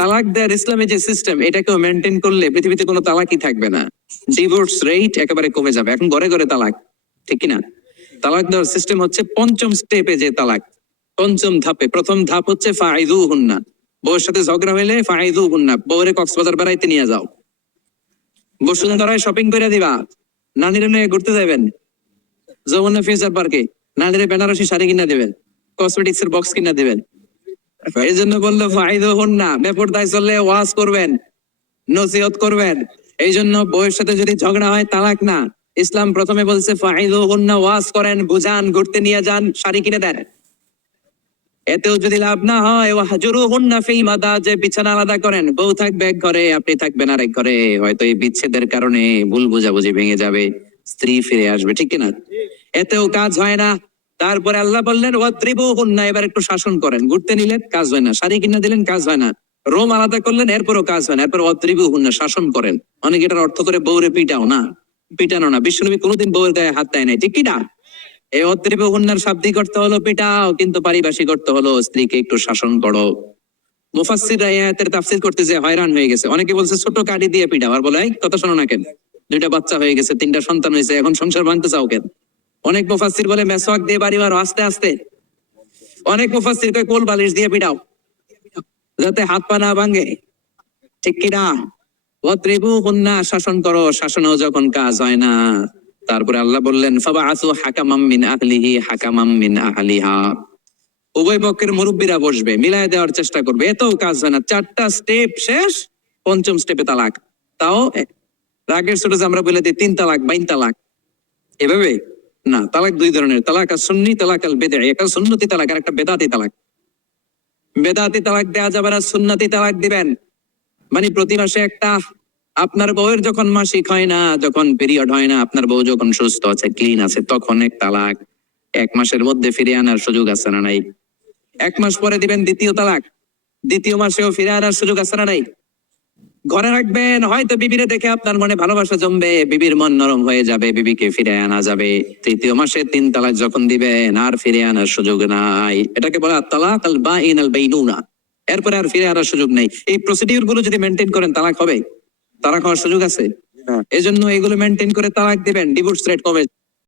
তালাক দেওয়ার ইসলামে যে সিস্টেম এটাকেও মেনটেন করলে পৃথিবীতে কোনো তালাকই থাকবে না। ডিভোর্স রেট একেবারে কমে যাবে। এখন ঘরে ঘরে তালাক, ঠিক কি না তালাক দেওয়ার সিস্টেম হচ্ছে পঞ্চম স্টেপে যে তালাক, পঞ্চম ধাপে। প্রথম ধাপ হচ্ছে ফাইদু হুন্না বউয়ের সাথে ঝগড়া হইলে ফাইদু হুন্না বউরে কক্সবাজার বেড়াইতে নিয়ে যাও। বসুন্ধরায় শপিং করে দিবা। নানিরে নিয়ে ঘুরতে যাবেন যমুনা ফিউচার পার্কে। নানিরে বেনারসি শাড়ি কিনা দেবেন। কসমেটিক্স এর বক্স কিনা দেবেন। এই জন্য বলল ফাইদু হুন্না বেপরদায় চললে ওয়াজ করবেন, নসিহত করবেন। এই জন্য সাথে যদি ঝগড়া হয়, তালাক না। ইসলাম প্রথমে বলছে ফাইদু হুন্না ওয়াজ করেন, বুঝান, ঘুরতে নিয়ে যান, শাড়ি কিনে দেন। এতেও যদি লাভ না হয় হাজুরু হুন্না ফিল মাদা যে বিছানা আলাদা করেন, বউ থাকবে এক ঘরে, আপনি থাকবেন আরেক ঘরে হয়তো এই বিচ্ছেদের কারণে ভুল বুঝাবুঝি ভেঙে যাবে, স্ত্রী ফিরে আসবে, ঠিক না এতেও কাজ হয় না। তারপরে আল্লাহ বললেন ওয়াত্রিবু হুন্না এবার একটু শাসন করেন। ঘুরতে নিলেন, কাজ হয় না। শাড়ি কিনে দিলেন, কাজ হয় না। রোম আলাদা করলেন, এরপরও কাজ হয় না। এরপর অত্রিবু হুন্না শাসন করেন। অনেকে এটার অর্থ করে বউরে পিটাও না। পিটানো না। বিশ্বনবী কোনোদিন বউয়ের গায়ে হাত দেয় নাই। ঠিক কি না? এই অত্রিব হুন্নার শাব্দিক অর্থ হলো পিটাও, কিন্তু পারিভাষিক অর্থ হলো স্ত্রীকে একটু শাসন করো। মুফাসসিররা এই আয়াতের করতে যে হয়রান হয়ে গেছে। অনেকে বলছে, ছোট কাঠি দিয়ে পিটাও। আর বলে কথা শোনো না কেন? দুইটা বাচ্চা হয়ে গেছে, তিনটা সন্তান হয়েছে, এখন সংসার ভাঙতে চাও কেন? অনেক মুফাসসির বলে, মেসওয়াক দিয়ে বাড়ি মারো, আস্তে আস্তে। অনেক মুফাসসির কয়, কোল বালিশ দিয়ে পিটাও। যাতে হাত পা না ভাঙে। ঠিক কিনা শাসন করো যখন কাজ হয় না। তারপরে আল্লাহ বললেন ফাবা আসু হাকামাম মিন আহলিহি, হাকামাম মিন আহলিহা। উভয় পক্ষের মুরব্বীরা বসবে, মিলায় দেওয়ার চেষ্টা করবে। এতেও কাজ হয় না। চারটা স্টেপ শেষ, পঞ্চম স্টেপে তালাক। তাও রাগের ছোট আমরা বলে দিই, তিন তালাক, বাইন তালাক। এভাবে না, তালাক দুই ধরনের, তালাক আর সুন্নি, তালাক আল বেদে একটা সুন্নতি তালাক, আর একটা বেদাতি তালাক। বেদাতি তালাক দেওয়া যাবে না, সুন্নতি তালাক দিবেন। মানে প্রতি মাসে একটা, আপনার বউয়ের যখন মাসিক হয় না, যখন পিরিয়ড হয় না, আপনার বউ যখন সুস্থ আছে ক্লিন আছে, তখন এক তালাক। এক মাসের মধ্যে ফিরে আনার সুযোগ আছে না নাই? এক মাস পরে দিবেন দ্বিতীয় তালাক। দ্বিতীয় মাসেও ফিরে আনার সুযোগ আছে না নাই? ঘরে রাখবেন। হয়তো বিবিরে দেখে আপনার মনে ভালোবাসা জমবে। বিবির মন নরম হয়ে যাবে বিবিকে ফিরে আনা যাবে। তৃতীয় মাসে তিন তালাক যখন দিবেন আর ফিরে আনার সুযোগ নাই। এটাকে বলা তালাক আল বাইন আল বাইনুনা। এরপরে আর ফিরে আনার সুযোগ নেই। এই প্রসিডিউরগুলো যদি মেনটেন করেন তালাক হবে? তালাক হওয়ার সুযোগ আছে? এই জন্য এগুলো মেনটেন করে তালাক দিবেন। ডিভোর্স রেট কমে